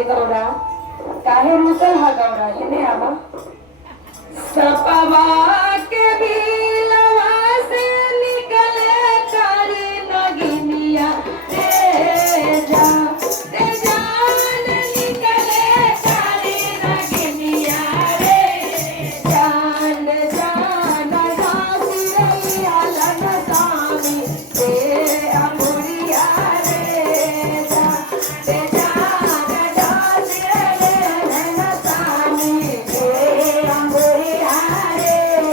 ए गौरा काहे रुसल हा गौरा हेने आवा सपवा के बिलवा से निकले कारी नगिनिया रे जान निकले कारी नगिनिया रे जान जान घासी रही हलन सामी रे अमुरिया रे जान घासी रही हलन सामी रे अमुरिया रे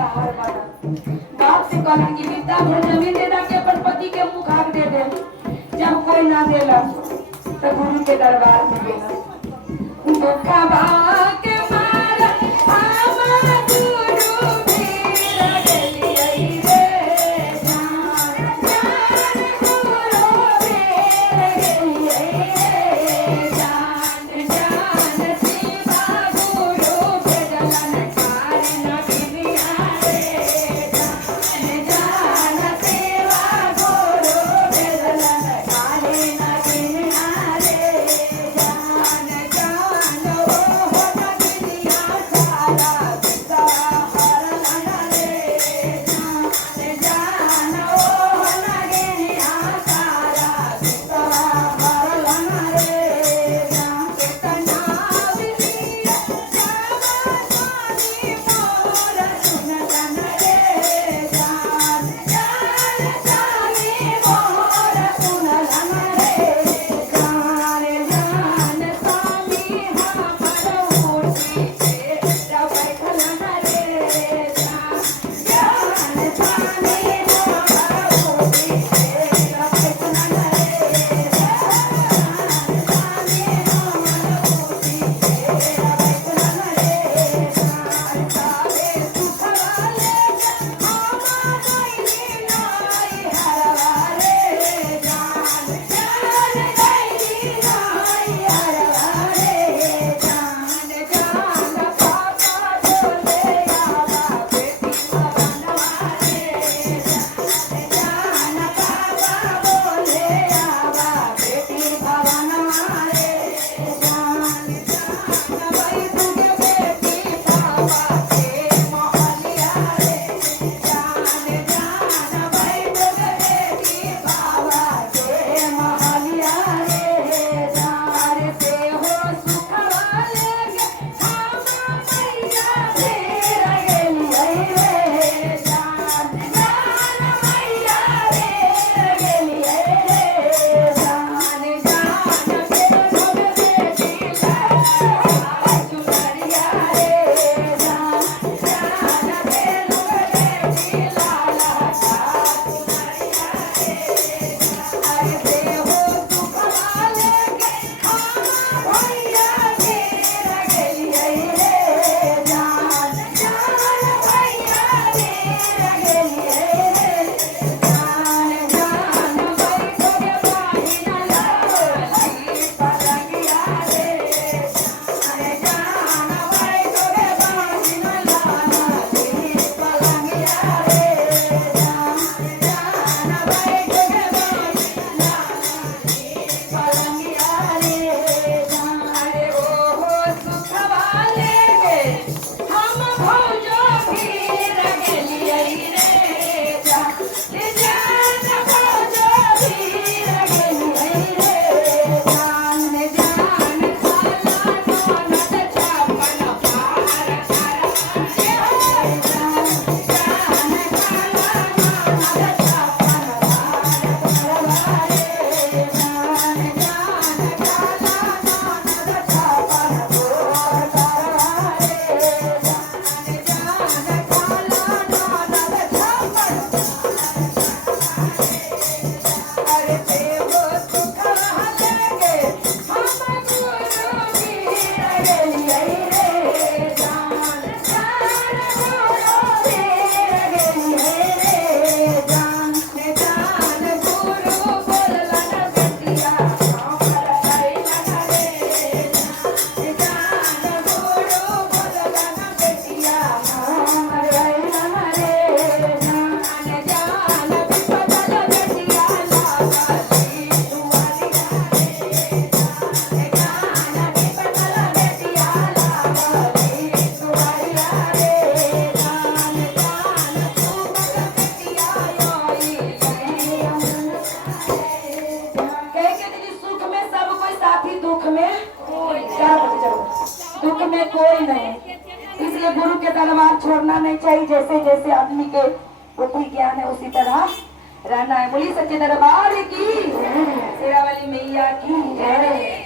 कहार बना। बाप से कहला कि विद्या भर जमीन दे दा के अपन पति के मुख आग दे दे। जब कोई ना देला तो गुरु के दरबार में गेला। दुखवा के मार आवा गुरु मेरा गेलियै रे जान जान गुरु मेरा गेलियै रे जान जान शिवा गुरु भेजलन कारी न बिनिया रे जान जान शिवा गुरु भेजलन कारी न बिनिया रे जान जान ओ नदिया सारा बिसा हरलन रे जान जान ओ नदिया सारा बिसा हरलन रे जान कितना बिलिया जावा स्वामी मोर सुनलन रे जान जान स्वामी मोर सुनलन रे जान जान स्वामी हमर मूर्ति पे बैठलन रे जान जान स्वामी हमर मूर्ति पे बैठलन रे जान स्वामी हमर मूर्ति पे बैठलन रे जान सारे सुखवा ले आमा गइली नाई हरवा रे जान जान गइली नाई हरवा रे जान जान पापा बोले आवा बेटी भवनवा रे जान जान पापा बोले आवा बेटी भवनवा रे जान जान भाई तुझे बेटी पापा के मोहलिया रे जान जान भाई तुझे बेटी पापा के मोहलिया रे जान से हो सुखवा लेके आमा मैया तेरा गेलियै रे जान जान मैया तेरा गेलियै रे जान जान फेर धोबे बेटी लाला चुनरिया रे जान जान फेर धोबे बेटी लाला चुनरिया रे अरे से हो सुखवा लेके आमा भैया तेरा गेलियै रे जान जान भैया तेरा गेलियै रे जान जान भाई तोरे बाहिना लाली पलंगिया रे अरे जान भाई तोरे बाहिना लाली पलंगिया रे जान जान भाई तोरे बाहिना लाली पलंगिया रे जान अरे ओहो सुखवा लेके हम भौजो फिर गेलियै रे जान जान भौजो फिर गेलियै रे जान जान खाला ननद छापन पार करवा रे जान जान खाला ननद छापन पार करवा रे जान जान खाला ननद छापन पार करवा रे जान जान खाला ननद छापन अरे से हो सुखवा लेके हम गुरु वीर गेलियै रे जान जान गुरु वीर गेलियै रे जान जान गुरु बोललन बेटिया हमर गइलन रे जान गुरु बोललन बेटिया हमर गइलन रे जान जान विपदल बेटिया लागली दुआरिया रे जान विपदल बेटिया लागली दुआरिया रे जान जान सुमन बेटिया योई कहे के दीदी सुख में सब कोई साथी दुख में कोई क्या दुख में कोई नहीं इसलिए गुरु के दरबार छोड़ना नहीं चाहिए जैसे जैसे आदमी के बुद्धि ज्ञान है उसी तरह रहना है। बोली सच्चे दरबार की शेरा वाली मैया की जय।